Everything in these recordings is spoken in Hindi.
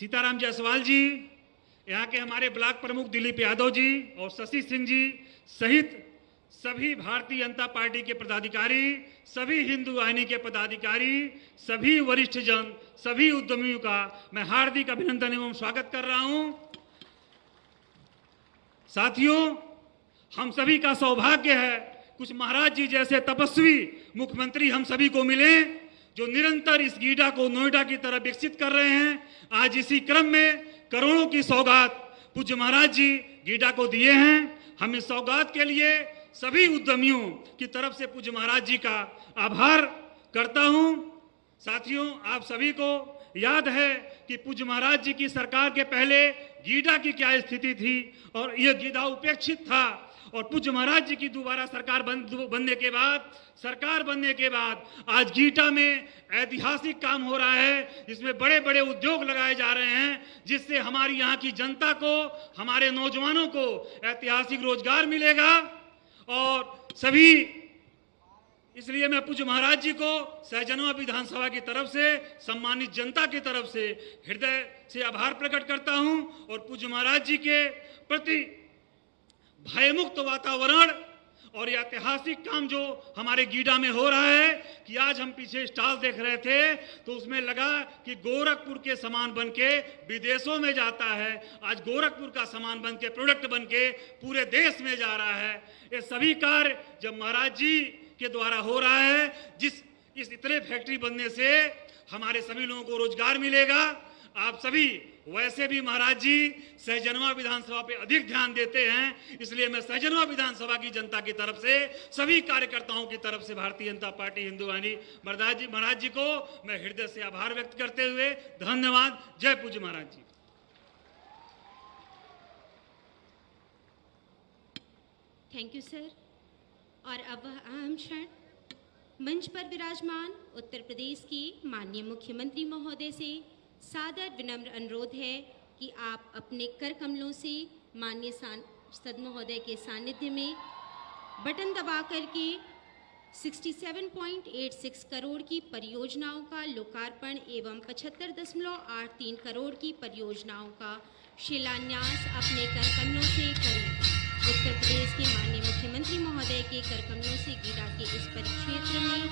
सीताराम जायसवाल जी, यहाँ के हमारे ब्लॉक प्रमुख दिलीप यादव जी और शशि सिंह जी सहित सभी भारतीय जनता पार्टी के पदाधिकारी, सभी हिंदू वाहिनी के पदाधिकारी, सभी वरिष्ठ जन, सभी उद्यमियों का मैं हार्दिक अभिनंदन एवं स्वागत कर रहा हूं। साथियों, हम सभी का सौभाग्य है कुछ महाराज जी जैसे तपस्वी मुख्यमंत्री हम सभी को मिले, जो निरंतर इस गीडा को नोएडा की तरह विकसित कर रहे हैं। आज इसी क्रम में करोड़ों की सौगात पूज्य महाराज जी गीडा को दिए हैं। हम इस सौगात के लिए सभी उद्यमियों की तरफ से पूज्य महाराज जी का आभार करता हूं। साथियों, आप सभी को याद है कि पूज्य महाराज जी की सरकार के पहले गीडा की क्या स्थिति थी और यह गीडा उपेक्षित था, और पूज्य महाराज जी की दोबारा सरकार बनने के बाद आज गीडा में ऐतिहासिक काम हो रहा है, जिसमें बड़े बड़े उद्योग लगाए जा रहे हैं, जिससे हमारी यहाँ की जनता को, हमारे नौजवानों को ऐतिहासिक रोजगार मिलेगा। और सभी, इसलिए मैं पूज्य महाराज जी को सहजनवा विधानसभा की तरफ से, सम्मानित जनता की तरफ से हृदय से आभार प्रकट करता हूं और पूज्य महाराज जी के प्रति भयमुक्त वातावरण और ये ऐतिहासिक काम जो हमारे गीडा में हो रहा है कि आज हम पीछे स्टॉल देख रहे थे तो उसमें लगा कि गोरखपुर के सामान बनके विदेशों में जाता है। आज गोरखपुर का सामान बनके, प्रोडक्ट बनके पूरे देश में जा रहा है। ये सभी कार्य जब महाराज जी के द्वारा हो रहा है, इस इतने फैक्ट्री बनने से हमारे सभी लोगों को रोजगार मिलेगा। आप सभी वैसे भी महाराज जी सहजनवा विधानसभा पे अधिक ध्यान देते हैं, इसलिए मैं सहजनवा विधानसभा की जनता की तरफ से, सभी कार्यकर्ताओं की तरफ से, भारतीय जनता पार्टी हिंदू वाहिनी महाराज जी को मैं हृदय से आभार व्यक्त करते हुए धन्यवाद। जय पूज्य Maharaj ji. Thank you sir. और अब अहम क्षण, मंच पर विराजमान उत्तर प्रदेश की माननीय मुख्यमंत्री महोदय से सादर विनम्र अनुरोध है कि आप अपने कर कमलों से माननीय सांसद महोदय के सानिध्य में बटन दबाकर के 67.86 करोड़ की परियोजनाओं का लोकार्पण एवं 75.83 करोड़ की परियोजनाओं का शिलान्यास अपने कर कमलों से करें। उत्तर प्रदेश के माननीय मुख्यमंत्री महोदय के कर कमलों से गीडा के इस परिक्षेत्र में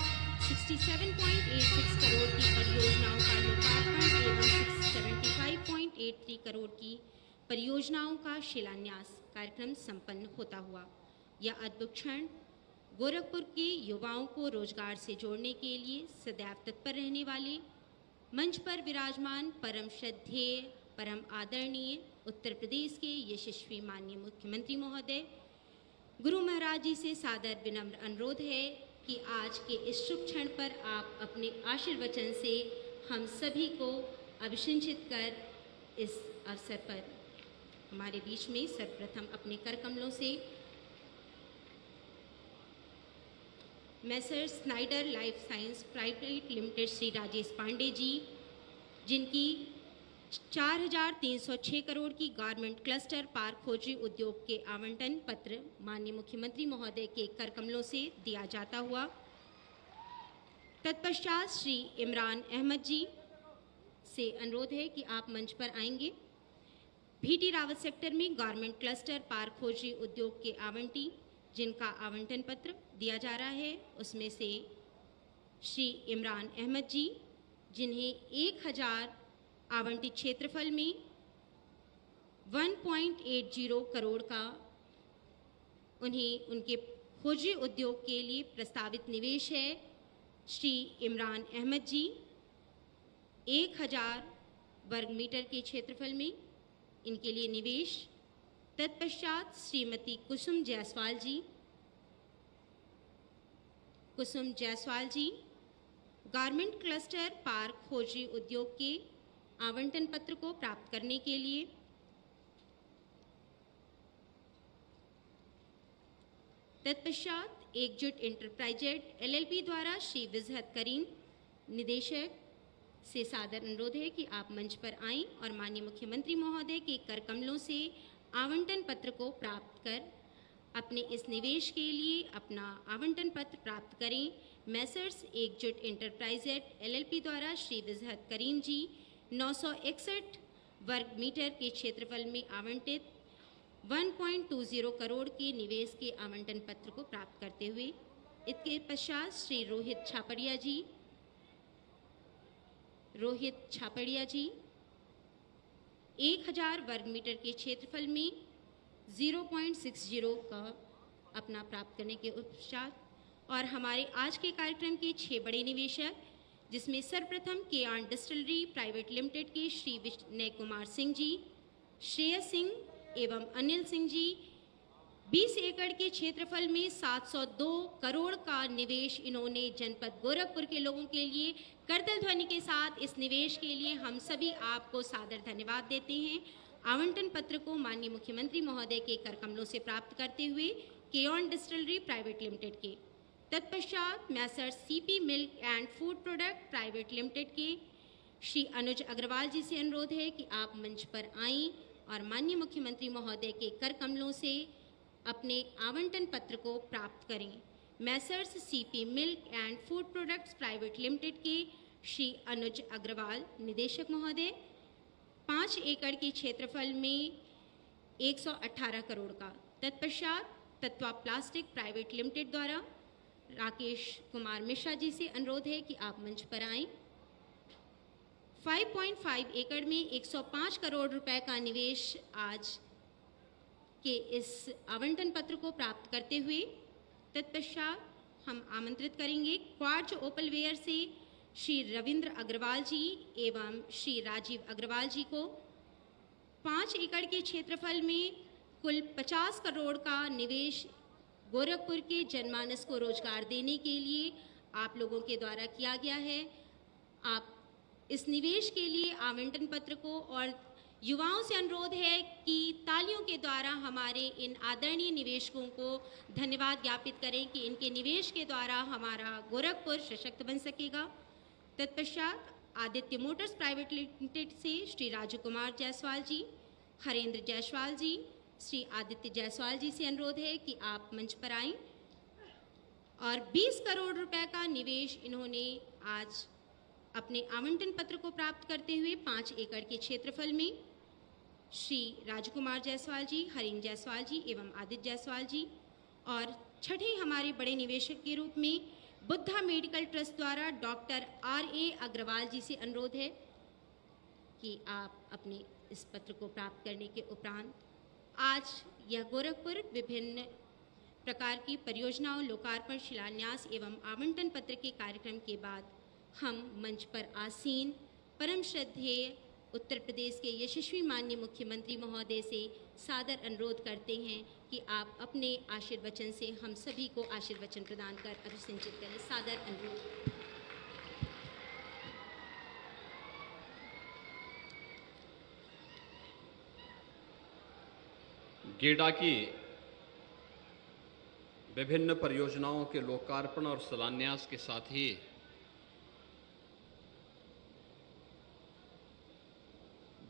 67.86 करोड़ की परियोजनाओं का लोकार्पण एवं 75.83 करोड़ की परियोजनाओं का शिलान्यास कार्यक्रम संपन्न होता हुआ। यह अद्भुत क्षण गोरखपुर के युवाओं को रोजगार से जोड़ने के लिए सदैव तत्पर रहने वाले मंच पर विराजमान परम श्रद्धेय, परम आदरणीय उत्तर प्रदेश के यशस्वी माननीय मुख्यमंत्री महोदय गुरु महाराज जी से सादर विनम्र अनुरोध है कि आज के इस शुभ क्षण पर आप अपने आशीर्वचन से हम सभी को अभिषिंचित कर इस अवसर पर हमारे बीच में सर्वप्रथम अपने कर कमलों से messrs Schneider life science private limited Shri Rajesh Pandey ji, जिनकी 4,306 करोड़ की गारमेंट क्लस्टर पार्क खोजी उद्योग के आवंटन पत्र माननीय मुख्यमंत्री महोदय के कर कमलों से दिया जाता हुआ। तत्पश्चात श्री इमरान अहमद जी से अनुरोध है कि आप मंच पर आएंगे। भीटी रावत सेक्टर में गारमेंट क्लस्टर पार्क खोजी उद्योग के आवंटी जिनका आवंटन पत्र दिया जा रहा है, उसमें से श्री इमरान अहमद जी, जिन्हें 1000 आवंटित क्षेत्रफल में 1.80 करोड़ का उन्हें उनके खोजी उद्योग के लिए प्रस्तावित निवेश है। श्री इमरान अहमद जी 1000 वर्ग मीटर के क्षेत्रफल में इनके लिए निवेश। तत्पश्चात श्रीमती कुसुम जायसवाल जी गारमेंट क्लस्टर पार्क खोजी उद्योग के आवंटन पत्र को प्राप्त करने के लिए। तत्पश्चात एकजुट इंटरप्राइजेज एलएलपी द्वारा श्री विजहत करीम निदेशक से सादर अनुरोध है कि आप मंच पर आएं और माननीय मुख्यमंत्री महोदय के कर कमलों से आवंटन पत्र को प्राप्त कर अपने इस निवेश के लिए अपना आवंटन पत्र प्राप्त करें। मैसर्स एकजुट इंटरप्राइजेज एलएलपी द्वारा श्री विजहत करीम जी 961 वर्ग मीटर के क्षेत्रफल में आवंटित 1.20 करोड़ के निवेश के आवंटन पत्र को प्राप्त करते हुए इसके पश्चात श्री रोहित छापड़िया जी 1000 वर्ग मीटर के क्षेत्रफल में 0.60 का अपना प्राप्त करने के पश्चात और हमारे आज के कार्यक्रम के 6 बड़े निवेशक, जिसमें सर्वप्रथम केआर डिस्टिलरी प्राइवेट लिमिटेड के श्री विनय कुमार सिंह जी, श्रेयस सिंह एवं अनिल सिंह जी 20 एकड़ के क्षेत्रफल में 702 करोड़ का निवेश इन्होंने जनपद गोरखपुर के लोगों के लिए करतल ध्वनि के साथ इस निवेश के लिए हम सभी आपको सादर धन्यवाद देते हैं। आवंटन पत्र को माननीय मुख्यमंत्री महोदय के कर कमलों से प्राप्त करते हुए केआर डिस्टिलरी प्राइवेट लिमिटेड के तत्पश्चात messrs CP milk and food product private limited के श्री अनुज अग्रवाल जी से अनुरोध है कि आप मंच पर आएं और माननीय मुख्यमंत्री महोदय के कर कमलों से अपने आवंटन पत्र को प्राप्त करें। Messrs CP milk and food products private limited के श्री अनुज अग्रवाल निदेशक महोदय 5 एकड़ के क्षेत्रफल में 118 करोड़ का। तत्पश्चात तत्वा प्लास्टिक प्राइवेट लिमिटेड द्वारा राकेश कुमार मिश्रा जी से अनुरोध है कि आप मंच पर आएं। 5.5 एकड़ में 105 करोड़ रुपए का निवेश आज के इस आवंटन पत्र को प्राप्त करते हुए तत्पश्चात हम आमंत्रित करेंगे क्वार्ज ओपलवेयर से श्री रविंद्र अग्रवाल जी एवं श्री राजीव अग्रवाल जी को 5 एकड़ के क्षेत्रफल में कुल 50 करोड़ का निवेश गोरखपुर के जनमानस को रोजगार देने के लिए आप लोगों के द्वारा किया गया है। आप इस निवेश के लिए आवंटन पत्र को और युवाओं से अनुरोध है कि तालियों के द्वारा हमारे इन आदरणीय निवेशकों को धन्यवाद ज्ञापित करें कि इनके निवेश के द्वारा हमारा गोरखपुर सशक्त बन सकेगा। तत्पश्चात आदित्य मोटर्स प्राइवेट लिमिटेड से श्री राजू कुमार जायसवाल जी, हरेंद्र जायसवाल जी, श्री आदित्य जायसवाल जी से अनुरोध है कि आप मंच पर आएं और 20 करोड़ रुपए का निवेश इन्होंने आज अपने आवंटन पत्र को प्राप्त करते हुए 5 एकड़ के क्षेत्रफल में श्री राजकुमार जायसवाल जी, हरीन जायसवाल जी एवं आदित्य जायसवाल जी और छठे हमारे बड़े निवेशक के रूप में बुद्धा मेडिकल ट्रस्ट द्वारा डॉक्टर RA अग्रवाल जी से अनुरोध है कि आप अपने इस पत्र को प्राप्त करने के उपरांत आज यह गोरखपुर विभिन्न प्रकार की परियोजनाओं लोकार्पण, शिलान्यास एवं आवंटन पत्र के कार्यक्रम के बाद हम मंच पर आसीन परम श्रद्धेय उत्तर प्रदेश के यशस्वी माननीय मुख्यमंत्री महोदय से सादर अनुरोध करते हैं कि आप अपने आशीर्वचन से हम सभी को आशीर्वचन प्रदान कर अभिसिंचित करें। सादर अनुरोध। गेडा की विभिन्न परियोजनाओं के लोकार्पण और शिलान्यास के साथ ही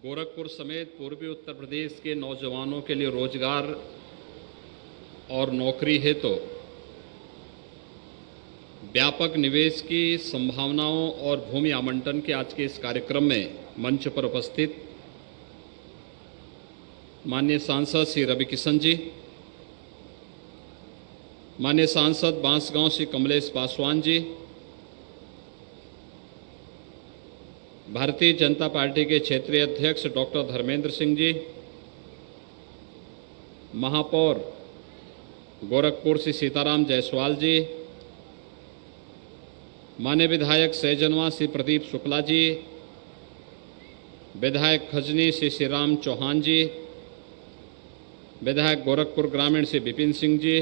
गोरखपुर समेत पूर्वी उत्तर प्रदेश के नौजवानों के लिए रोजगार और नौकरी हेतु व्यापक निवेश की संभावनाओं और भूमि आवंटन के आज के इस कार्यक्रम में मंच पर उपस्थित माननीय सांसद श्री रवि किशन जी, माननीय सांसद बांसगांव श्री कमलेश पासवान जी, भारतीय जनता पार्टी के क्षेत्रीय अध्यक्ष डॉक्टर धर्मेंद्र सिंह जी, महापौर गोरखपुर श्री सीताराम जायसवाल जी, माननीय विधायक सैजनवा श्री प्रदीप शुक्ला जी, विधायक खजनी श्री श्रीराम चौहान जी, विधायक गोरखपुर ग्रामीण श्री विपिन सिंह जी,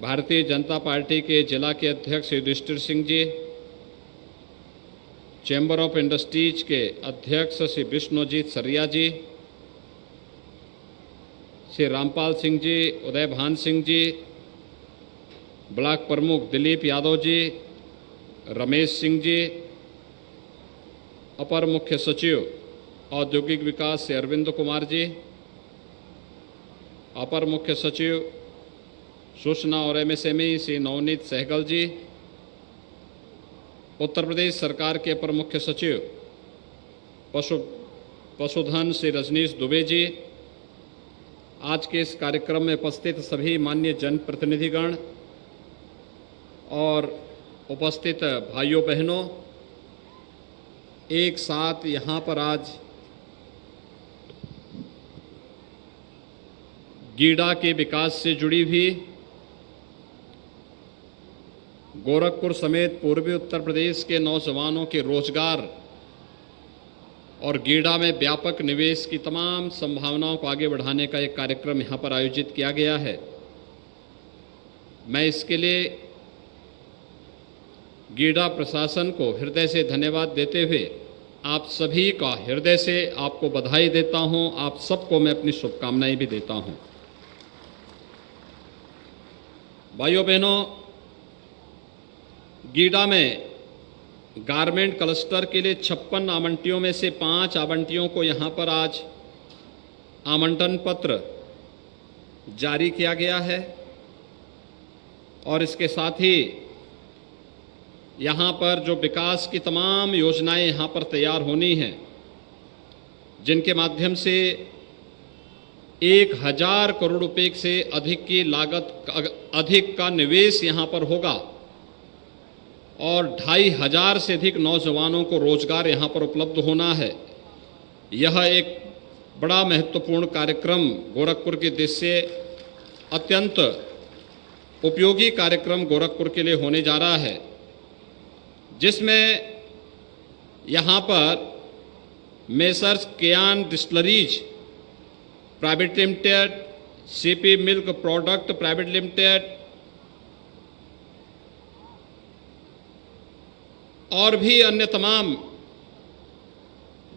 भारतीय जनता पार्टी के जिला के अध्यक्ष Shri Yudhishthir Singh ji, chamber of industries के अध्यक्ष श्री विष्णुजीत सरिया जी, श्री रामपाल सिंह जी, उदय भान सिंह जी, ब्लॉक प्रमुख दिलीप यादव जी, रमेश सिंह जी, अपर मुख्य सचिव औद्योगिक विकास श्री अरविंद कुमार जी, अपर मुख्य सचिव सूचना और MSME श्री नवनीत सहगल जी, उत्तर प्रदेश सरकार के अपर मुख्य सचिव पशुधन श्री रजनीश दुबे जी, आज के इस कार्यक्रम में उपस्थित सभी माननीय जनप्रतिनिधिगण और उपस्थित भाइयों बहनों, एक साथ यहाँ पर आज गीडा के विकास से जुड़ी हुई गोरखपुर समेत पूर्वी उत्तर प्रदेश के नौजवानों के रोजगार और गीडा में व्यापक निवेश की तमाम संभावनाओं को आगे बढ़ाने का एक कार्यक्रम यहाँ पर आयोजित किया गया है। मैं इसके लिए गीडा प्रशासन को हृदय से धन्यवाद देते हुए आप सभी का हृदय से आपको बधाई देता हूँ। आप सबको मैं अपनी शुभकामनाएं भी देता हूँ। भाइयों बहनों, गीडा में गारमेंट क्लस्टर के लिए 56 आवंटियों में से 5 आवंटियों को यहाँ पर आज आवंटन पत्र जारी किया गया है और इसके साथ ही यहाँ पर जो विकास की तमाम योजनाएं यहाँ पर तैयार होनी हैं, जिनके माध्यम से 1000 करोड़ रुपए से अधिक की लागत अधिक का निवेश यहाँ पर होगा और 2500 से अधिक नौजवानों को रोजगार यहाँ पर उपलब्ध होना है। यह एक बड़ा महत्वपूर्ण कार्यक्रम गोरखपुर की दृष्टि से अत्यंत उपयोगी कार्यक्रम गोरखपुर के लिए होने जा रहा है, जिसमें यहाँ पर मेसर्स केयान distilleries private limited, CP milk product private limited और भी अन्य तमाम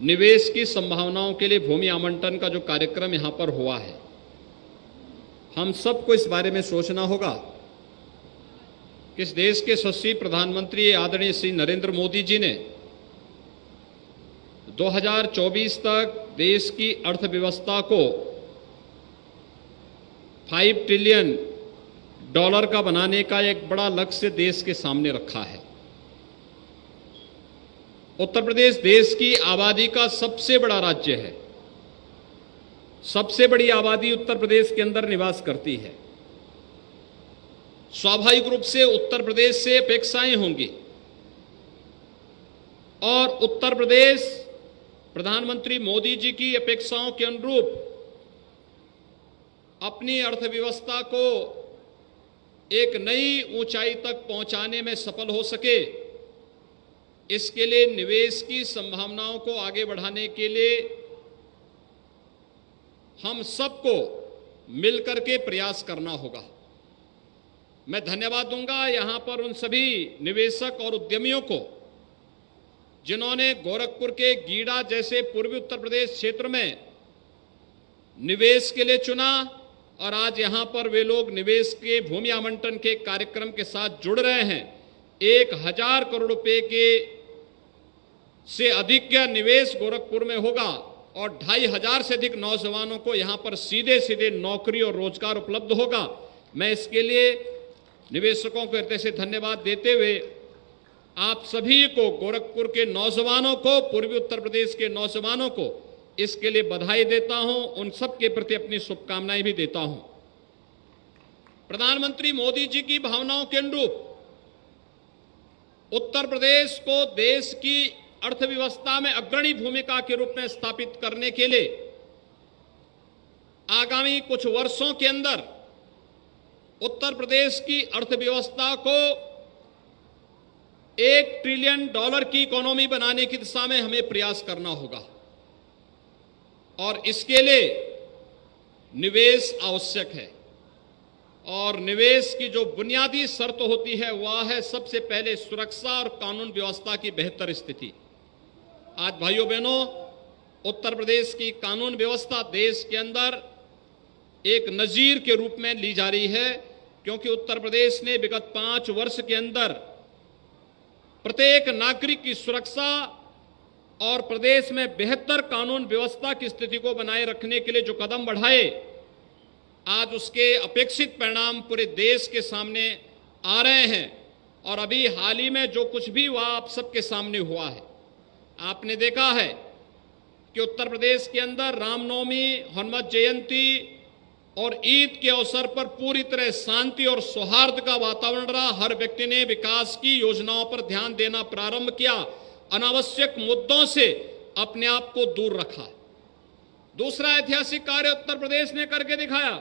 निवेश की संभावनाओं के लिए भूमि आवंटन का जो कार्यक्रम यहाँ पर हुआ है, हम सबको इस बारे में सोचना होगा कि इस देश के यशस्वी प्रधानमंत्री आदरणीय श्री नरेंद्र मोदी जी ने 2024 तक देश की अर्थव्यवस्था को $5 ट्रिलियन का बनाने का एक बड़ा लक्ष्य देश के सामने रखा है। उत्तर प्रदेश देश की आबादी का सबसे बड़ा राज्य है। सबसे बड़ी आबादी उत्तर प्रदेश के अंदर निवास करती है। स्वाभाविक रूप से उत्तर प्रदेश से अपेक्षाएं होंगी और उत्तर प्रदेश प्रधानमंत्री मोदी जी की अपेक्षाओं के अनुरूप अपनी अर्थव्यवस्था को एक नई ऊंचाई तक पहुंचाने में सफल हो सके, इसके लिए निवेश की संभावनाओं को आगे बढ़ाने के लिए हम सबको मिलकर के प्रयास करना होगा। मैं धन्यवाद दूंगा यहां पर उन सभी निवेशक और उद्यमियों को जिन्होंने गोरखपुर के गीडा जैसे पूर्वी उत्तर प्रदेश क्षेत्र में निवेश के लिए चुना और आज यहां पर वे लोग निवेश के भूमि आवंटन के कार्यक्रम के साथ जुड़ रहे हैं। 1000 करोड़ रुपए के से अधिक का निवेश गोरखपुर में होगा और 2500 से अधिक नौजवानों को यहां पर सीधे सीधे नौकरी और रोजगार उपलब्ध होगा। मैं इसके लिए निवेशकों को हृदय से धन्यवाद देते हुए आप सभी को, गोरखपुर के नौजवानों को, पूर्वी उत्तर प्रदेश के नौजवानों को इसके लिए बधाई देता हूं। उन सब के प्रति अपनी शुभकामनाएं भी देता हूं। प्रधानमंत्री मोदी जी की भावनाओं के अनुरूप उत्तर प्रदेश को देश की अर्थव्यवस्था में अग्रणी भूमिका के रूप में स्थापित करने के लिए आगामी कुछ वर्षों के अंदर उत्तर प्रदेश की अर्थव्यवस्था को $1 ट्रिलियन की इकोनॉमी बनाने की दिशा में हमें प्रयास करना होगा और इसके लिए निवेश आवश्यक है और निवेश की जो बुनियादी शर्त होती है वह है सबसे पहले सुरक्षा और कानून व्यवस्था की बेहतर स्थिति। आज भाइयों बहनों, उत्तर प्रदेश की कानून व्यवस्था देश के अंदर एक नजीर के रूप में ली जा रही है, क्योंकि उत्तर प्रदेश ने विगत 5 वर्ष के अंदर प्रत्येक नागरिक की सुरक्षा और प्रदेश में बेहतर कानून व्यवस्था की स्थिति को बनाए रखने के लिए जो कदम बढ़ाए, आज उसके अपेक्षित परिणाम पूरे देश के सामने आ रहे हैं। और अभी हाल ही में जो कुछ भी हुआ आप सबके सामने हुआ है। आपने देखा है कि उत्तर प्रदेश के अंदर रामनवमी, हनुमत जयंती और ईद के अवसर पर पूरी तरह शांति और सौहार्द का वातावरण रहा। हर व्यक्ति ने विकास की योजनाओं पर ध्यान देना प्रारंभ किया, अनावश्यक मुद्दों से अपने आप को दूर रखा। दूसरा ऐतिहासिक कार्य उत्तर प्रदेश ने करके दिखाया।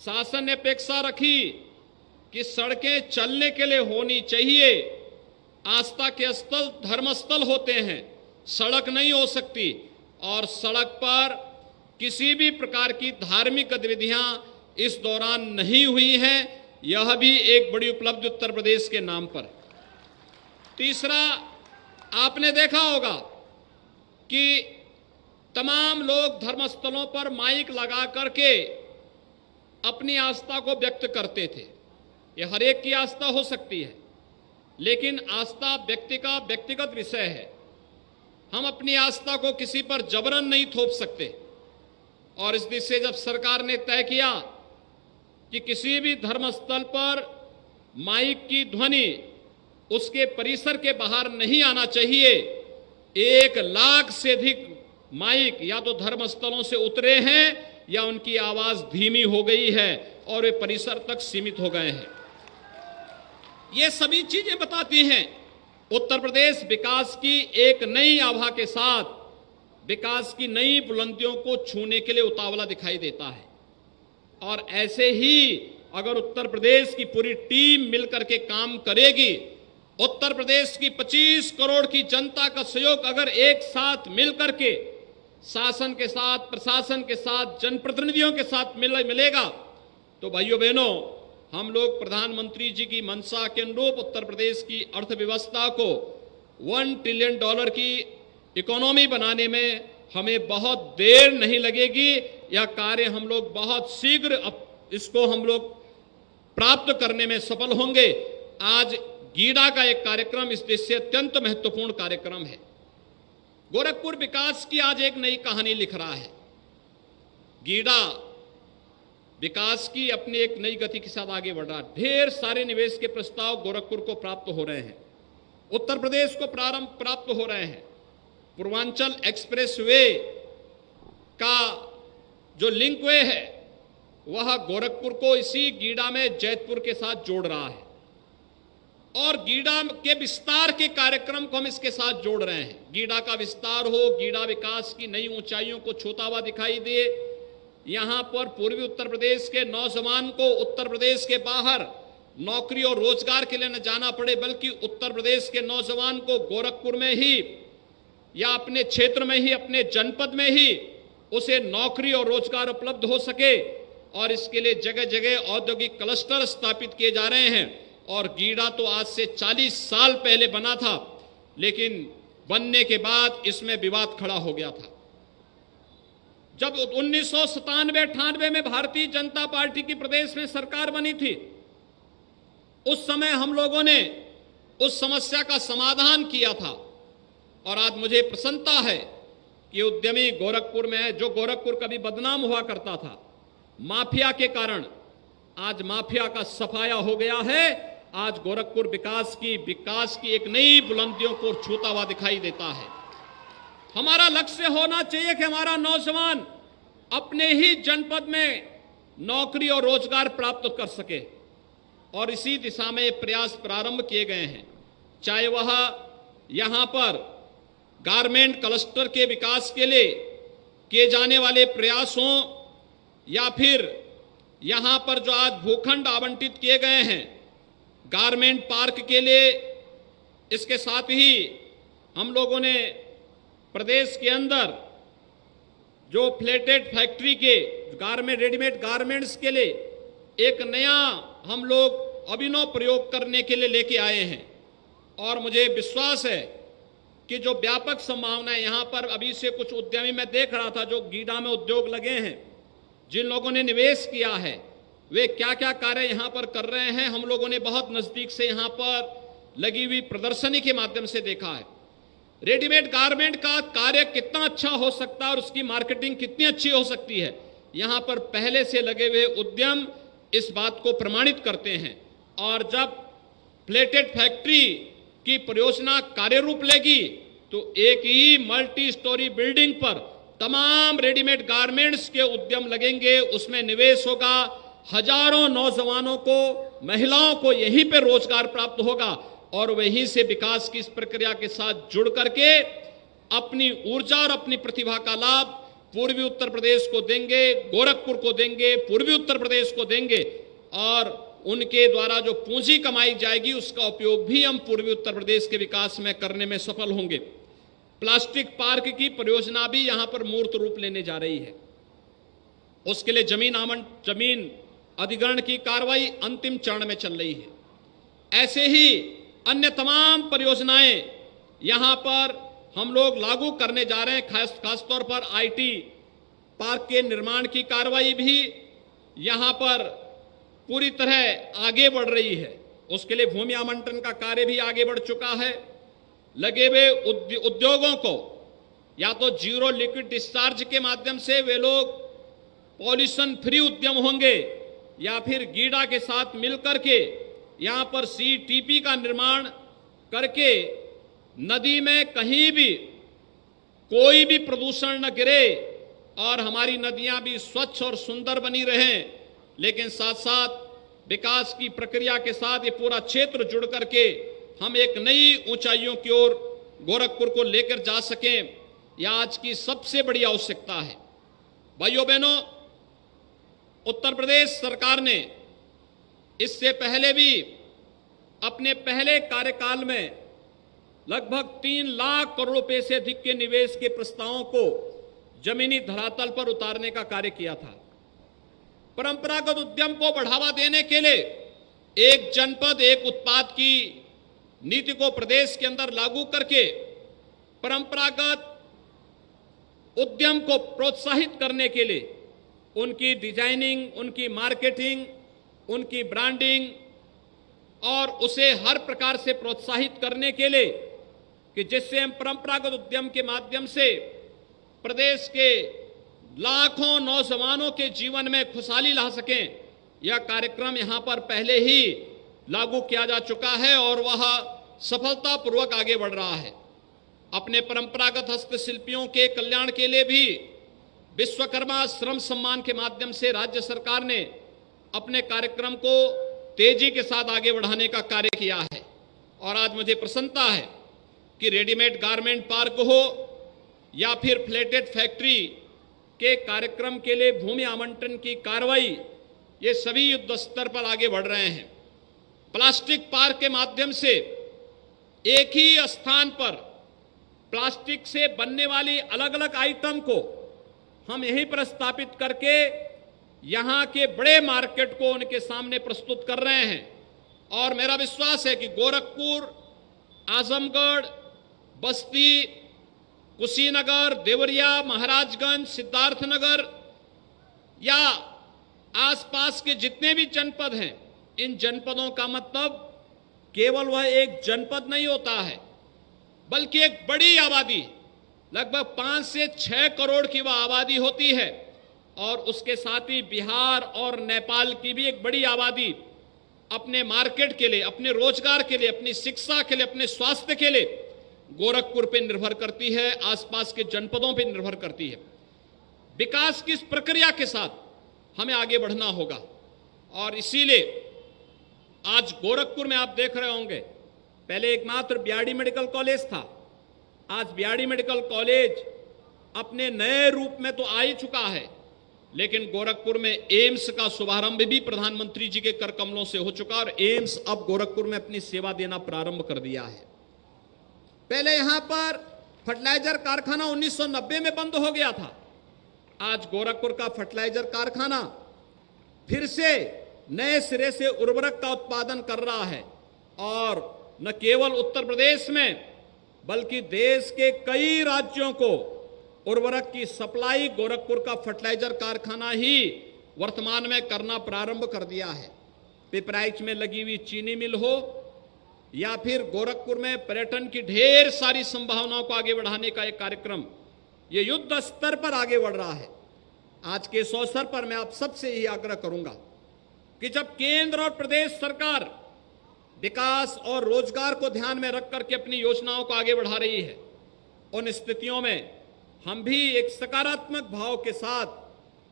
शासन ने अपेक्षा रखी कि सड़कें चलने के लिए होनी चाहिए। आस्था के स्थल धर्मस्थल होते हैं, सड़क नहीं हो सकती, और सड़क पर किसी भी प्रकार की धार्मिक गतिविधियां इस दौरान नहीं हुई हैं। यह भी एक बड़ी उपलब्धि उत्तर प्रदेश के नाम पर। तीसरा, आपने देखा होगा कि तमाम लोग धर्मस्थलों पर माइक लगा करके अपनी आस्था को व्यक्त करते थे। यह हर एक की आस्था हो सकती है, लेकिन आस्था व्यक्ति का व्यक्तिगत विषय है। हम अपनी आस्था को किसी पर जबरन नहीं थोप सकते। और इस दृष्टि से जब सरकार ने तय किया कि किसी भी धर्मस्थल पर माइक की ध्वनि उसके परिसर के बाहर नहीं आना चाहिए, 1 लाख से अधिक माइक या तो धर्मस्थलों से उतरे हैं या उनकी आवाज धीमी हो गई है और वे परिसर तक सीमित हो गए हैं। ये सभी चीजें बताती हैं उत्तर प्रदेश विकास की एक नई आभा के साथ विकास की नई बुलंदियों को छूने के लिए उतावला दिखाई देता है। और ऐसे ही अगर उत्तर प्रदेश की पूरी टीम मिलकर के काम करेगी, उत्तर प्रदेश की 25 करोड़ की जनता का सहयोग अगर एक साथ मिलकर के शासन के साथ, प्रशासन के साथ, जनप्रतिनिधियों के साथ मिलेगा, तो भाइयों बहनों, हम लोग प्रधानमंत्री जी की मंशा के अनुरूप उत्तर प्रदेश की अर्थव्यवस्था को $1 ट्रिलियन की इकोनॉमी बनाने में हमें बहुत देर नहीं लगेगी। यह कार्य हम लोग बहुत शीघ्र इसको हम लोग प्राप्त करने में सफल होंगे। आज गीडा का एक कार्यक्रम इस देश से अत्यंत महत्वपूर्ण कार्यक्रम है। गोरखपुर विकास की आज एक नई कहानी लिख रहा है। गीडा विकास की अपनी एक नई गति के साथ आगे बढ़ रहा है। ढेर सारे निवेश के प्रस्ताव गोरखपुर को प्राप्त हो रहे हैं, उत्तर प्रदेश को प्राप्त हो रहे हैं। पूर्वांचल एक्सप्रेसवे का जो लिंकवे है वह गोरखपुर को इसी गीडा में जैतपुर के साथ जोड़ रहा है, और गीडा के विस्तार के कार्यक्रम को हम इसके साथ जोड़ रहे हैं। गीडा का विस्तार हो, गीडा विकास की नई ऊंचाइयों को छूता हुआ दिखाई दे, यहां पर पूर्वी उत्तर प्रदेश के नौजवान को उत्तर प्रदेश के बाहर नौकरी और रोजगार के लिए न जाना पड़े, बल्कि उत्तर प्रदेश के नौजवान को गोरखपुर में ही या अपने क्षेत्र में ही, अपने जनपद में ही उसे नौकरी और रोजगार उपलब्ध हो सके। और इसके लिए जगह जगह औद्योगिक क्लस्टर स्थापित किए जा रहे हैं। और गीडा तो आज से 40 साल पहले बना था, लेकिन बनने के बाद इसमें विवाद खड़ा हो गया था। जब 1997-98 में भारतीय जनता पार्टी की प्रदेश में सरकार बनी थी, उस समय हम लोगों ने उस समस्या का समाधान किया था। और आज मुझे प्रसन्नता है कि उद्यमी गोरखपुर में है। जो गोरखपुर कभी बदनाम हुआ करता था माफिया के कारण, आज माफिया का सफाया हो गया है। आज गोरखपुर विकास की एक नई बुलंदियों को छूता हुआ दिखाई देता है। हमारा लक्ष्य होना चाहिए कि हमारा नौजवान अपने ही जनपद में नौकरी और रोजगार प्राप्त कर सके, और इसी दिशा में प्रयास प्रारंभ किए गए हैं। चाहे वह यहां पर गारमेंट क्लस्टर के विकास के लिए किए जाने वाले प्रयासों, या फिर यहां पर जो आज भूखंड आवंटित किए गए हैं गारमेंट पार्क के लिए, इसके साथ ही हम लोगों ने प्रदेश के अंदर जो फ्लेटेड फैक्ट्री के गारमेंट, रेडीमेड गारमेंट्स के लिए एक नया हम लोग अभिनव प्रयोग करने के लिए लेके आए हैं। और मुझे विश्वास है कि जो व्यापक संभावनाएं यहां पर अभी से कुछ उद्यमी मैं देख रहा था जो गीडा में उद्योग लगे हैं, जिन लोगों ने निवेश किया है, वे क्या क्या कार्य यहां पर कर रहे हैं, हम लोगों ने बहुत नजदीक से यहां पर लगी हुई प्रदर्शनी के माध्यम से देखा है। रेडीमेड गारमेंट का कार्य कितना अच्छा हो सकता है और उसकी मार्केटिंग कितनी अच्छी हो सकती है, यहां पर पहले से लगे हुए उद्यम इस बात को प्रमाणित करते हैं। और जब प्लेटेड फैक्ट्री की परियोजना कार्य रूप लेगी तो तो एक ही मल्टी स्टोरी बिल्डिंग पर तमाम रेडीमेड गारमेंट्स के उद्यम लगेंगे, उसमें निवेश होगा, हजारों नौजवानों को, महिलाओं को यहीं पे रोजगार प्राप्त होगा और वहीं से विकास की इस प्रक्रिया के साथ जुड़ करके अपनी ऊर्जा और अपनी प्रतिभा का लाभ पूर्वी उत्तर प्रदेश को देंगे, गोरखपुर को देंगे, पूर्वी उत्तर प्रदेश को देंगे और उनके द्वारा जो पूंजी कमाई जाएगी उसका उपयोग भी हम पूर्वी उत्तर प्रदेश के विकास में करने में सफल होंगे। प्लास्टिक पार्क की परियोजना भी यहां पर मूर्त रूप लेने जा रही है। उसके लिए जमीन अधिग्रहण की कार्रवाई अंतिम चरण में चल रही है। ऐसे ही अन्य तमाम परियोजनाएं यहां पर हम लोग लागू करने जा रहे हैं। खासतौर पर आईटी पार्क के निर्माण की कार्रवाई भी यहां पर पूरी तरह आगे बढ़ रही है। उसके लिए भूमि आवंटन का कार्य भी आगे बढ़ चुका है। लगे हुए उद्योगों को या तो जीरो लिक्विड डिस्चार्ज के माध्यम से वे लोग पॉल्यूशन फ्री उद्यम होंगे या फिर गीडा के साथ मिलकर के यहां पर सीटीपी का निर्माण करके नदी में कहीं भी कोई भी प्रदूषण न गिरे और हमारी नदियां भी स्वच्छ और सुंदर बनी रहें, लेकिन साथ साथ विकास की प्रक्रिया के साथ ये पूरा क्षेत्र जुड़ करके हम एक नई ऊंचाइयों की ओर गोरखपुर को लेकर जा सकें, यह आज की सबसे बड़ी आवश्यकता है। भाइयों बहनों, उत्तर प्रदेश सरकार ने इससे पहले भी अपने पहले कार्यकाल में लगभग 3 लाख करोड़ रुपए से अधिक के निवेश के प्रस्तावों को जमीनी धरातल पर उतारने का कार्य किया था। परंपरागत उद्यम को बढ़ावा देने के लिए एक जनपद एक उत्पाद की नीति को प्रदेश के अंदर लागू करके परंपरागत उद्यम को प्रोत्साहित करने के लिए उनकी डिजाइनिंग, उनकी मार्केटिंग, उनकी ब्रांडिंग और उसे हर प्रकार से प्रोत्साहित करने के लिए कि जिससे हम परंपरागत उद्यम के माध्यम से प्रदेश के लाखों नौजवानों के जीवन में खुशहाली ला सकें, यह कार्यक्रम यहां पर पहले ही लागू किया जा चुका है और वह सफलतापूर्वक आगे बढ़ रहा है। अपने परंपरागत हस्तशिल्पियों के कल्याण के लिए भी विश्वकर्मा श्रम सम्मान के माध्यम से राज्य सरकार ने अपने कार्यक्रम को तेजी के साथ आगे बढ़ाने का कार्य किया है। और आज मुझे प्रसन्नता है कि रेडीमेड गारमेंट पार्क हो या फिर फ्लेटेड फैक्ट्री के कार्यक्रम के लिए भूमि आवंटन की कार्रवाई, ये सभी युद्ध स्तर पर आगे बढ़ रहे हैं। प्लास्टिक पार्क के माध्यम से एक ही स्थान पर प्लास्टिक से बनने वाली अलग अलग आइटम को हम यहीं पर स्थापित करके यहां के बड़े मार्केट को उनके सामने प्रस्तुत कर रहे हैं। और मेरा विश्वास है कि गोरखपुर, आजमगढ़, बस्ती, कुशीनगर, देवरिया, महाराजगंज, सिद्धार्थनगर या आसपास के जितने भी जनपद हैं, इन जनपदों का मतलब केवल वह एक जनपद नहीं होता है, बल्कि एक बड़ी आबादी, लगभग 5 से 6 करोड़ की वह आबादी होती है। और उसके साथ ही बिहार और नेपाल की भी एक बड़ी आबादी अपने मार्केट के लिए, अपने रोजगार के लिए, अपनी शिक्षा के लिए, अपने स्वास्थ्य के लिए गोरखपुर पे निर्भर करती है, आसपास के जनपदों पे निर्भर करती है। विकास की इस प्रक्रिया के साथ हमें आगे बढ़ना होगा और इसीलिए आज गोरखपुर में आप देख रहे होंगे, पहले एकमात्र बीआरडी मेडिकल कॉलेज था, आज बीआरडी मेडिकल कॉलेज अपने नए रूप में तो आ ही चुका है, लेकिन गोरखपुर में एम्स का शुभारंभ भी प्रधानमंत्री जी के कर कमलों से हो चुका और एम्स अब गोरखपुर में अपनी सेवा देना प्रारंभ कर दिया है। पहले यहां पर फर्टिलाइजर कारखाना 1990 में बंद हो गया था, आज गोरखपुर का फर्टिलाइजर कारखाना फिर से नए सिरे से उर्वरक का उत्पादन कर रहा है और न केवल उत्तर प्रदेश में बल्कि देश के कई राज्यों को उर्वरक की सप्लाई गोरखपुर का फर्टिलाइजर कारखाना ही वर्तमान में करना प्रारंभ कर दिया है। पिपराइच में लगी हुई चीनी मिल हो या फिर गोरखपुर में पर्यटन की ढेर सारी संभावनाओं को आगे बढ़ाने का एक कार्यक्रम, ये युद्ध स्तर पर आगे बढ़ रहा है। आज के इस अवसर पर मैं आप सबसे यही आग्रह करूंगा कि जब केंद्र और प्रदेश सरकार विकास और रोजगार को ध्यान में रख करके अपनी योजनाओं को आगे बढ़ा रही है, उन स्थितियों में हम भी एक सकारात्मक भाव के साथ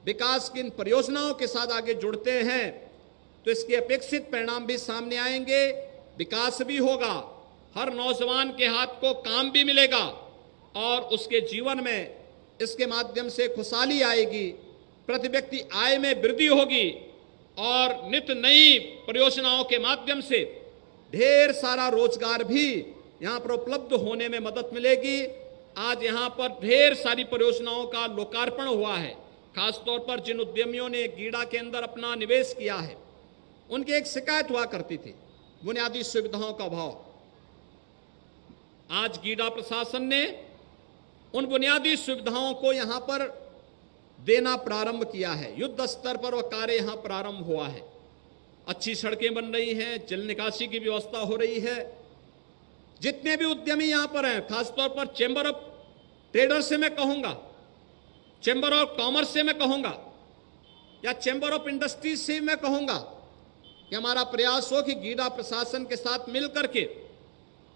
विकास की इन परियोजनाओं के साथ आगे जुड़ते हैं तो इसके अपेक्षित परिणाम भी सामने आएंगे, विकास भी होगा, हर नौजवान के हाथ को काम भी मिलेगा और उसके जीवन में इसके माध्यम से खुशहाली आएगी, प्रति व्यक्ति आय में वृद्धि होगी और नित्य नई परियोजनाओं के माध्यम से ढेर सारा रोजगार भी यहाँ पर उपलब्ध होने में मदद मिलेगी। आज यहाँ पर ढेर सारी परियोजनाओं का लोकार्पण हुआ है। खासतौर पर जिन उद्यमियों ने गीडा के अंदर अपना निवेश किया है, उनकी एक शिकायत हुआ करती थी, बुनियादी सुविधाओं का अभाव। आज गीडा प्रशासन ने उन बुनियादी सुविधाओं को यहां पर देना प्रारंभ किया है। युद्ध स्तर पर वह कार्य यहां प्रारंभ हुआ है। अच्छी सड़कें बन रही हैं, जल निकासी की व्यवस्था हो रही है। जितने भी उद्यमी यहां पर हैं, खासतौर पर चैंबर ऑफ ट्रेडर्स से मैं कहूंगा, चैंबर ऑफ कॉमर्स से मैं कहूंगा या चैंबर ऑफ इंडस्ट्रीज से मैं कहूंगा कि हमारा प्रयास हो कि गीडा प्रशासन के साथ मिलकर के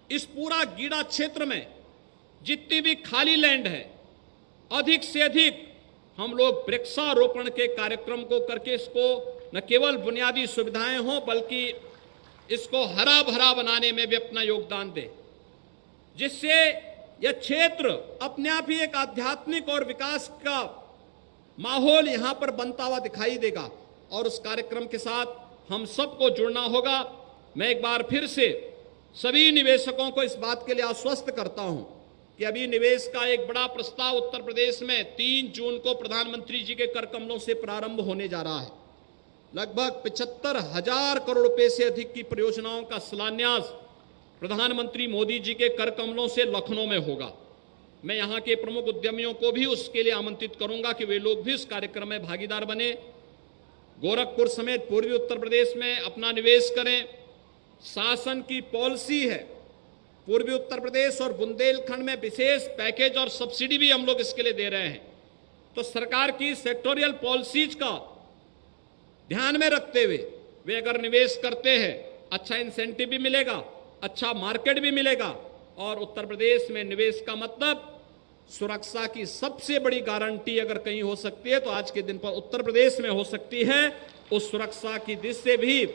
इस पूरा गीडा क्षेत्र में जितनी भी खाली लैंड है, अधिक से अधिक हम लोग वृक्षारोपण के कार्यक्रम को करके इसको न केवल बुनियादी सुविधाएं हों बल्कि इसको हरा भरा बनाने में भी अपना योगदान दें, जिससे यह क्षेत्र अपने आप ही एक आध्यात्मिक और विकास का माहौल यहां पर बनता हुआ दिखाई देगा। और उस कार्यक्रम के साथ हम सबको जुड़ना होगा। मैं एक बार फिर से सभी निवेशकों को इस बात के लिए आश्वस्त करता हूं कि अभी निवेश का एक बड़ा प्रस्ताव उत्तर प्रदेश में 3 जून को प्रधानमंत्री जी के कर कमलों से प्रारंभ होने जा रहा है। लगभग 75,000 करोड़ रुपए से अधिक की परियोजनाओं का शिलान्यास प्रधानमंत्री मोदी जी के कर कमलों से लखनऊ में होगा। मैं यहां के प्रमुख उद्यमियों को भी उसके लिए आमंत्रित करूंगा कि वे लोग भी इस कार्यक्रम में भागीदार बने, गोरखपुर समेत पूर्वी उत्तर प्रदेश में अपना निवेश करें। शासन की पॉलिसी है, पूर्वी उत्तर प्रदेश और बुंदेलखंड में विशेष पैकेज और सब्सिडी भी हम लोग इसके लिए दे रहे हैं। तो सरकार की सेक्टोरियल पॉलिसीज का ध्यान में रखते हुए वे अगर निवेश करते हैं, अच्छा इंसेंटिव भी मिलेगा, अच्छा मार्केट भी मिलेगा। और उत्तर प्रदेश में निवेश का मतलब सुरक्षा की सबसे बड़ी गारंटी अगर कहीं हो सकती है तो आज के दिन पर उत्तर प्रदेश में हो सकती है। उस सुरक्षा की दृष्टि से भी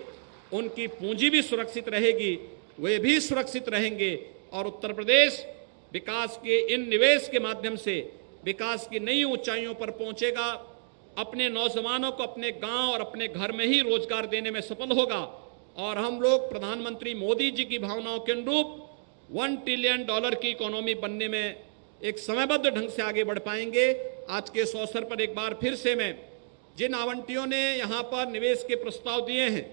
उनकी पूंजी भी सुरक्षित रहेगी, वे भी सुरक्षित रहेंगे और उत्तर प्रदेश विकास के इन निवेश के माध्यम से विकास की नई ऊंचाइयों पर पहुंचेगा। अपने नौजवानों को अपने गांव और अपने घर में ही रोजगार देने में सफल होगा और हम लोग प्रधानमंत्री मोदी जी की भावनाओं के अनुरूप $1 ट्रिलियन की इकोनॉमी बनने में एक समयबद्ध ढंग से आगे बढ़ पाएंगे। आज के इस अवसर पर एक बार फिर से मैं जिन आवंटियों ने यहाँ पर निवेश के प्रस्ताव दिए हैं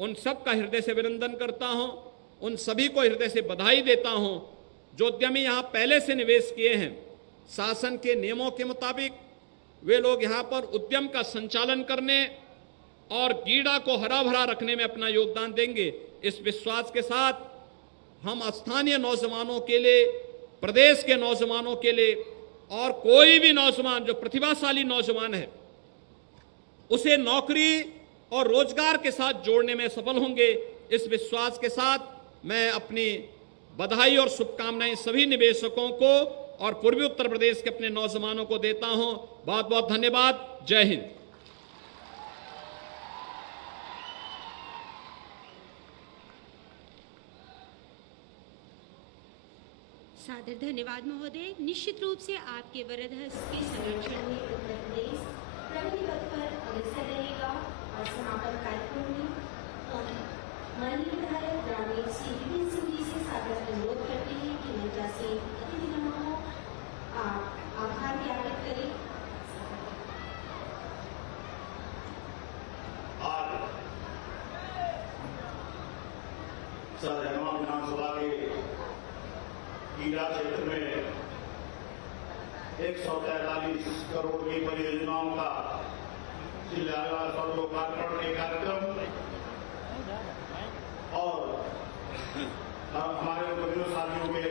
उन सब का हृदय से अभिनंदन करता हूँ, उन सभी को हृदय से बधाई देता हूँ। जो उद्यमी यहाँ पहले से निवेश किए हैं, शासन के नियमों के मुताबिक वे लोग यहाँ पर उद्यम का संचालन करने और गीडा को हरा भरा रखने में अपना योगदान देंगे। इस विश्वास के साथ हम स्थानीय नौजवानों के लिए, प्रदेश के नौजवानों के लिए और कोई भी नौजवान जो प्रतिभाशाली नौजवान है उसे नौकरी और रोजगार के साथ जोड़ने में सफल होंगे। इस विश्वास के साथ मैं अपनी बधाई और शुभकामनाएं सभी निवेशकों को और पूर्वी उत्तर प्रदेश के अपने नौजवानों को देता हूं। बहुत बहुत धन्यवाद। जय हिंद। सादर धन्यवाद महोदय। निश्चित रूप से आपके वरद हस्त के संरक्षण में उत्तर प्रदेश प्रगति पथ पर अग्रसर रहेगा और समापन कार्यक्रम में माननीय विधायक ग्रामीण श्री विपिन सिंह जी से सादर अनुरोध करते हैं कि मंचा से अतिथिगणों को आभार ज्ञापित करें। आज विधानसभा के गीडा क्षेत्र में 143 करोड़ की परियोजनाओं का शिलान्यास और लोकार्पण के कार्यक्रम और हमारे उद्यमियों साथियों के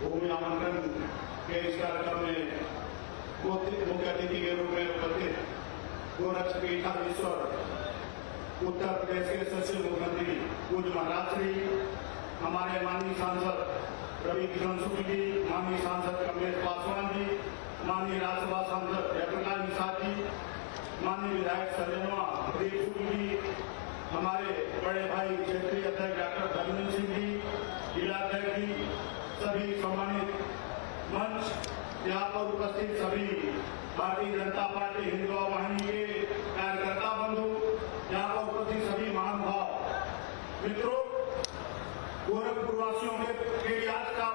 भूमि आवंटन के इस कार्यक्रम में मुख्य अतिथि के रूप में उपस्थित गोरक्षपीठाधीश्वर उत्तर प्रदेश के सचिव मुख्यमंत्री पूज्य महाराज श्री, हमारे माननीय सांसद रवि किशन शुक्ल जी, माननीय सांसद कमलेश पासवान जी, माननीय राज्यसभा सांसद जयप्रकाश निषाद जी, माननीय विधायक सजनवा प्रदीप शुक्ल जी, हमारे बड़े भाई क्षेत्रीय अध्यक्ष डॉक्टर धर्मेंद्र सिंह जी, जिला अध्यक्ष जी, सभी सम्मानित मंच, यहाँ पर उपस्थित सभी भारतीय जनता पार्टी हिंदुआ वाहिनी के कार्यकर्ता बंधु, यहाँ पर उपस्थित सभी महानुभाव मित्रों, गोरखपुर वासियों के लिए आज का